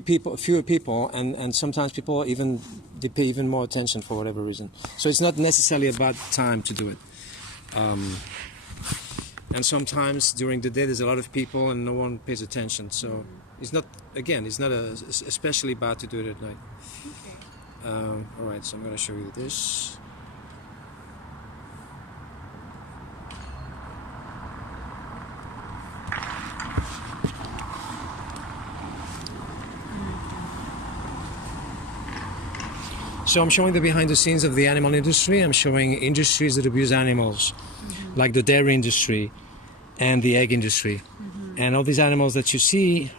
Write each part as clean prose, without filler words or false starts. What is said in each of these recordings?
fewer people, and sometimes people they pay even more attention for whatever reason. So it's not necessarily about time to do it. And sometimes during the day there's a lot of people and no one pays attention. So it's not especially bad to do it at night. Okay. All right, so I'm going to show you this. So I'm showing the behind the scenes of the animal industry. I'm showing industries that abuse animals, like the dairy industry and the egg industry. And all these animals that you see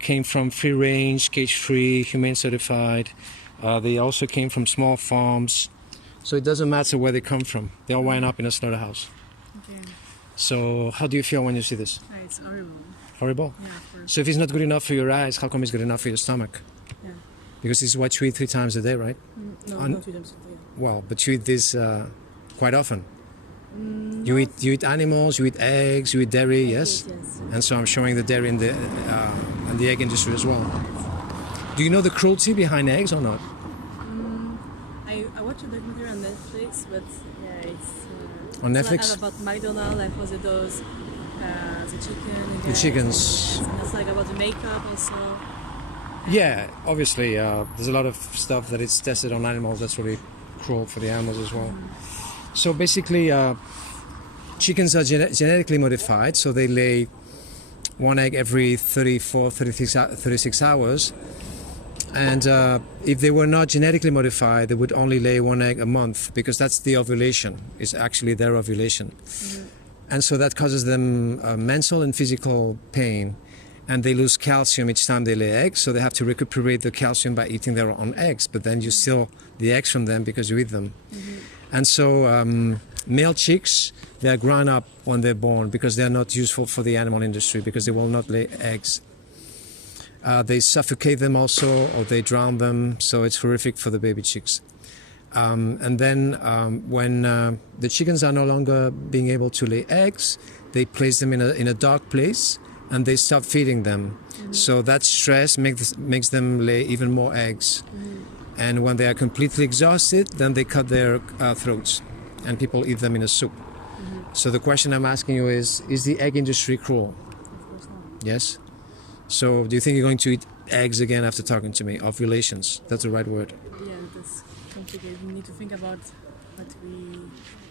came from free range, cage-free, humane certified. They also came from small farms. So it doesn't matter where they come from. They all wind up in a slaughterhouse. Okay. So how do you feel when you see this? It's horrible. Horrible? Yeah, of course. So if it's not good enough for your eyes, how come it's good enough for your stomach? Yeah. Because this is what you eat 3 times a day, right? No, not 3 times a day. Well, but you eat this quite often. You eat animals, you eat eggs, you eat dairy, yes? Yes. And so I'm showing the dairy and the egg industry as well. Do you know the cruelty behind eggs or not? I watched a documentary on Netflix, but yeah, it's on Netflix? It's about McDonald's, like how they does the chicken. The chickens. And it's like about the makeup also. Yeah, obviously, there's a lot of stuff that it's tested on animals that's really cruel for the animals as well. So basically, chickens are genetically modified, so they lay 1 egg every 36 hours. And if they were not genetically modified, they would only lay 1 egg a month, because that's the ovulation. It's actually their ovulation. And so that causes them mental and physical pain. And they lose calcium each time they lay eggs, so they have to recuperate the calcium by eating their own eggs. But then you steal the eggs from them because you eat them. And so male chicks, they are grown up when they're born because they are not useful for the animal industry, because they will not lay eggs. They suffocate them also, or they drown them, so it's horrific for the baby chicks. And then when the chickens are no longer being able to lay eggs, they place them in a dark place, and they stop feeding them. So that stress makes them lay even more eggs. And when they are completely exhausted, then they cut their throats, and people eat them in a soup. So the question I'm asking you is the egg industry cruel? Of course not. Yes? So do you think you're going to eat eggs again after talking to me? Ovulations, that's the right word. Yeah, that's complicated. We need to think about what we,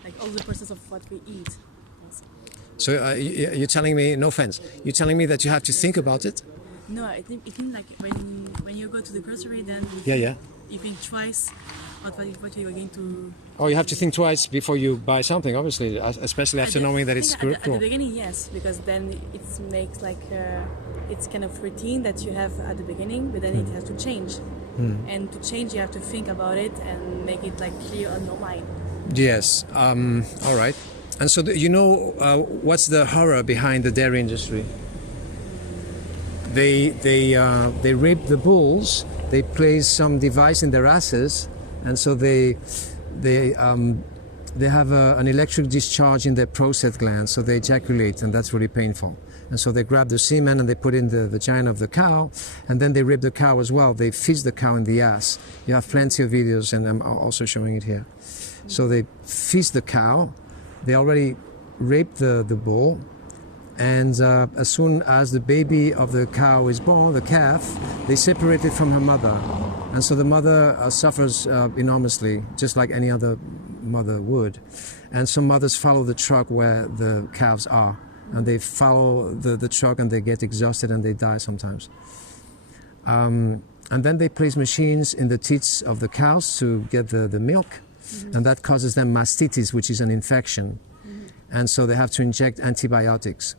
like all the process of what we eat also. So you're telling me, no offense, you're telling me that you have to think about it? No, I think it means like when you go to the grocery, then you think twice about what you're going to. Oh, you have to think twice before you buy something, obviously, especially after knowing that it's cruel. At the beginning, yes, because then it makes like it's kind of routine that you have at the beginning, but then it has to change. And to change, you have to think about it and make it like clear on your mind. Yes. All right. And so, you know, what's the horror behind the dairy industry? They rape the bulls. They place some device in their asses, and so they have an electric discharge in their prostate glands, so they ejaculate, and that's really painful. And so they grab the semen and they put in the vagina of the cow, and then they rape the cow as well. They fist the cow in the ass. You have plenty of videos, and I'm also showing it here. So they fist the cow. They already raped the bull. And as soon as the baby of the cow is born, the calf, they separate it from her mother. And so the mother suffers enormously, just like any other mother would. And some mothers follow the truck where the calves are. And they follow the truck, and they get exhausted, and they die sometimes. And then they place machines in the teats of the cows to get the milk. And that causes them mastitis, which is an infection. And so they have to inject antibiotics.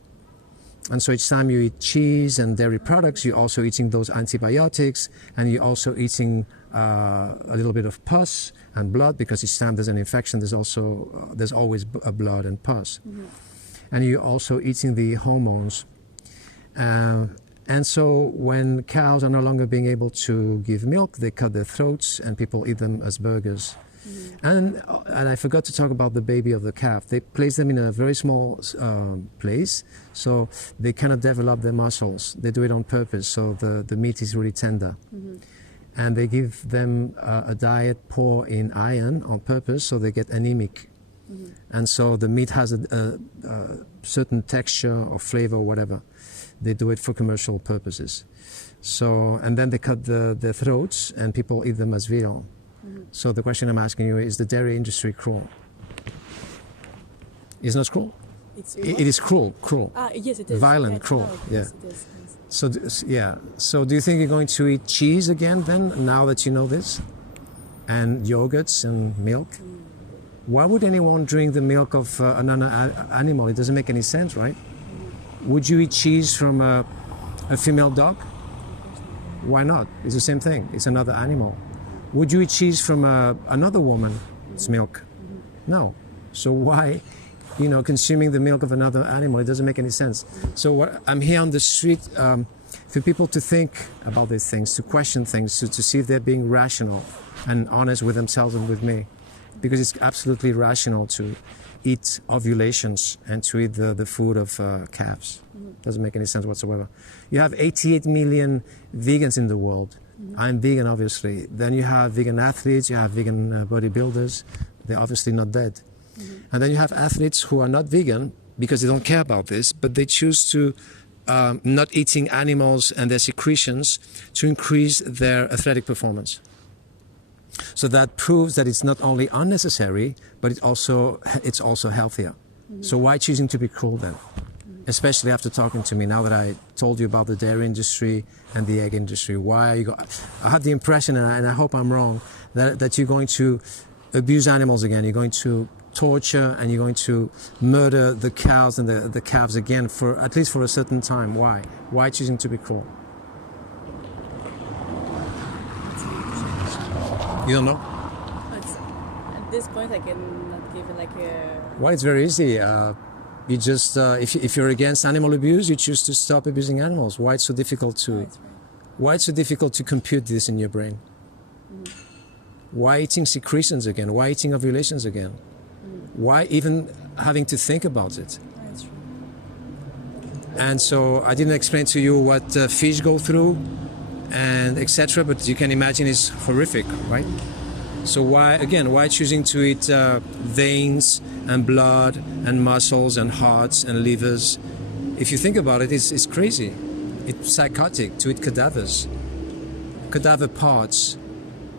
And so each time you eat cheese and dairy products, you're also eating those antibiotics, and you're also eating a little bit of pus and blood, because each time there's an infection, there's always blood and pus. And you're also eating the hormones. And so when cows are no longer being able to give milk, they cut their throats, and people eat them as burgers. And I forgot to talk about the baby of the calf. They place them in a very small place, so they cannot develop their muscles. They do it on purpose, so the meat is really tender. And they give them a diet poor in iron on purpose, so they get anemic. And so the meat has a certain texture or flavor or whatever. They do it for commercial purposes. So, and then they cut their throats and people eat them as veal. So the question I'm asking you is the dairy industry cruel? It's not cruel? It is cruel. Yes, it is. Violent, cruel, no, yeah. Yes, it is. Yes. So, yeah. So do you think you're going to eat cheese again then, now that you know this? And yogurts and milk? Why would anyone drink the milk of another animal? It doesn't make any sense, right? Would you eat cheese from a female dog? Why not? It's the same thing. It's another animal. Would you eat cheese from another woman's milk? No. So why, consuming the milk of another animal? It doesn't make any sense. So what, I'm here on the street for people to think about these things, to question things, to see if they're being rational and honest with themselves and with me. Because it's absolutely rational to eat ovulations and to eat the food of calves. Doesn't make any sense whatsoever. You have 88 million vegans in the world. I'm vegan, obviously. Then you have vegan athletes, you have vegan bodybuilders. They're obviously not dead. And then you have athletes who are not vegan because they don't care about this, but they choose to not eating animals and their secretions to increase their athletic performance. So that proves that it's not only unnecessary, but it's also healthier. So why choosing to be cruel then? Especially after talking to me, now that I told you about the dairy industry and the egg industry. Why are you I have the impression, and I hope I'm wrong, that you're going to abuse animals again. You're going to torture and you're going to murder the cows and the calves again, for at least for a certain time. Why? Why choosing to be cruel? You don't know? At this point, I cannot give it like a... Well, it's very easy. You just, if you're against animal abuse, you choose to stop abusing animals. Why it's so difficult to... Right. Why it's so difficult to compute this in your brain? Why eating secretions again? Why eating ovulations again? Why even having to think about it? That's true. And so I didn't explain to you what fish go through and etc. But you can imagine it's horrific, right? So why choosing to eat veins and blood and muscles and hearts and livers? If you think about it, it's crazy. It's psychotic to eat cadavers, cadaver parts.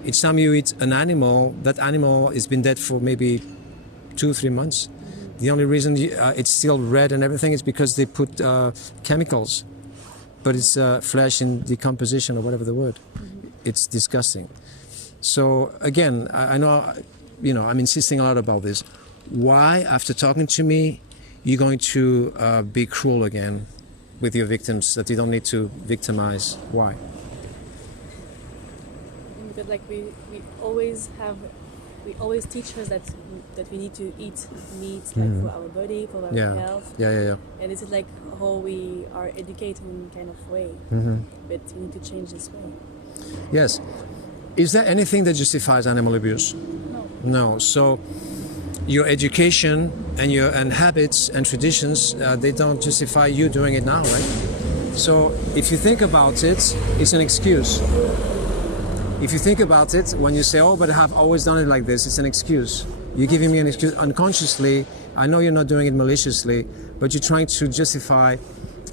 Each time you eat an animal, that animal has been dead for maybe 2-3 months. The only reason it's still red and everything is because they put chemicals. But it's flesh in decomposition or whatever the word. It's disgusting. So again, I know, I'm insisting a lot about this. Why, after talking to me, you're going to be cruel again with your victims that you don't need to victimize? Why? Because like we always teach us that we need to eat meat like for our body, for our health. Yeah. And this is like how we are educated in kind of way. But we need to change this way. Yes. Is there anything that justifies animal abuse? No. So your education and habits and traditions, they don't justify you doing it now, right? So if you think about it, it's an excuse. If you think about it, when you say, oh, but I have always done it like this, it's an excuse. You're giving me an excuse unconsciously. I know you're not doing it maliciously, but you're trying to justify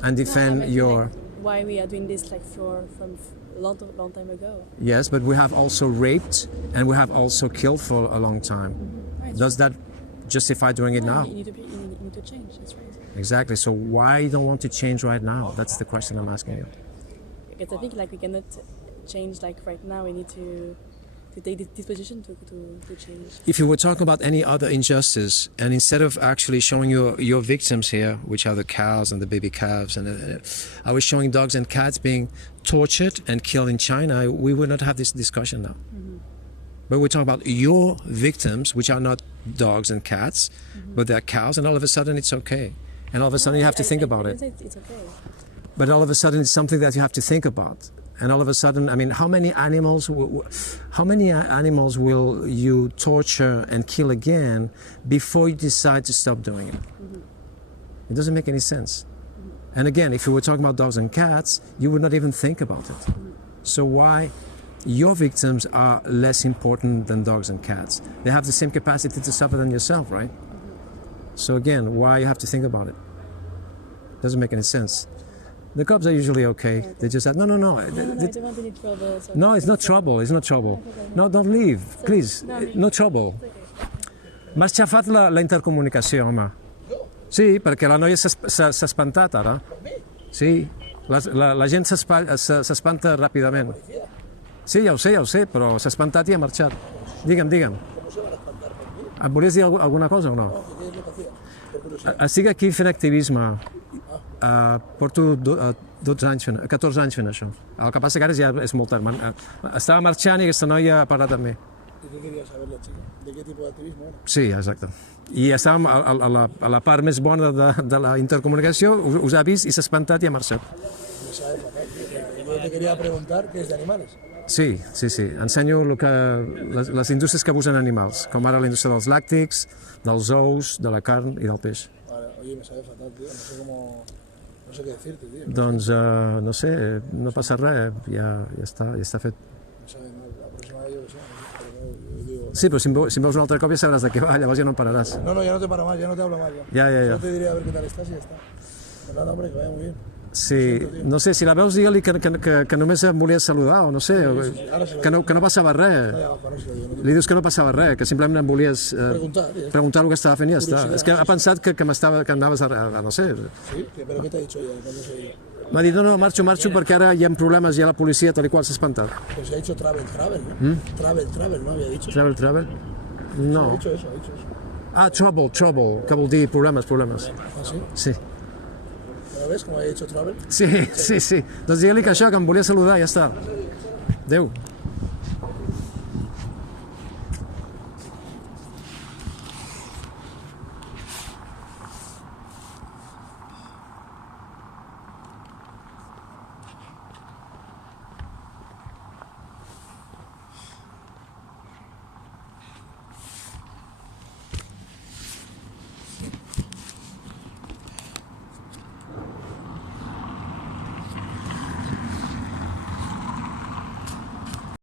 and defend your... Like why we are doing this like from a long time ago. Yes, but we have also raped and we have also killed for a long time. Right. Does that justify doing it now? You need to change, that's right. Exactly. So why you don't want to change right now? That's the question I'm asking you. Because I think like we cannot change like right now. We need to take this position to change. If you were talking about any other injustice, and instead of actually showing your victims here, which are the cows and the baby calves, and I was showing dogs and cats being tortured and killed in China, we would not have this discussion now. But we're talking about your victims, which are not dogs and cats, but they're cows, and all of a sudden it's okay. And all of a sudden you have to think about it. It's okay. But all of a sudden it's something that you have to think about. and all of a sudden, I mean, how many animals will you torture and kill again before you decide to stop doing it? It doesn't make any sense. And again, if you were talking about dogs and cats, you would not even think about it. So why? Your victims are less important than dogs and cats. They have the same capacity to suffer than yourself, right? So again, why you have to think about it? Doesn't make any sense. The cops are usually okay. They just said, no. I don't want any trouble. So No, it's not trouble. It's not trouble. No, don't leave, please. No trouble. M'has xafat la intercomunicació, home. Sí, perquè la noia s'ha espantat ara. Sí, la gent s'espanta ràpidament. Sí, ja ho sé, però s'ha espantat i ha marxat. Digue'm. Et volies dir alguna cosa o no? Estic aquí fent activisme. Porto 14 anys fent això. El que passa que ara ja és molt tard. Estava marxant i aquesta noia ha parlat amb mi. ¿Y qué quería saber la chica? ¿De qué tipo de activismo era? Sí, exacte. I estàvem a la part més bona de la intercomunicació, us ha vist i s'ha espantat i ha marxat. Me sabe fatal, tío. Yo te quería preguntar qué es de animales. Sí. Ensenyo les indústries que abusen animals, com ara la indústria dels làctics, dels ous, de la carn i del peix. Vale, oye, me sabe fatal, tío. No sé qué decirte, tío. Doncs, no sé, no passa res, ja està fet. Me sabe mal. La próxima vez yo que sé. Pero yo digo... Sí, però si em veus un altre cop ja sabràs de què va, llavors ja no em pararàs. No, ya no te paro más, ya no te hablo más. Ja. Yo te diré a ver qué tal estás y ya está. Pues nada, hombre, que vaya muy bien. Sí, no sé, si la veus digue-li que només em volia saludar o no sé, que no passava res. Allá abajo, no se lo digo. No te... Li dius que no passava res, que simplement em volies Preguntar, el que estava fent i ja està. És que ha pensat que anaves a no sé. Sí, pero ¿qué te ha dicho ella cuando se iba? M'ha dit, no, marxo perquè ara hi ha problemes, hi ha la policia, tal i qual s'ha espantat. Pero se ha dicho travel, ¿no? Travel, ¿no? Había dicho. Travel? No. Ha dicho eso. Ah, trouble, que vol dir problemes. ¿Ah, sí? Sí. ¿Pero ves cómo había dicho travel? Sí. Doncs digue-li que això, que em volia saludar i ja està. Adéu.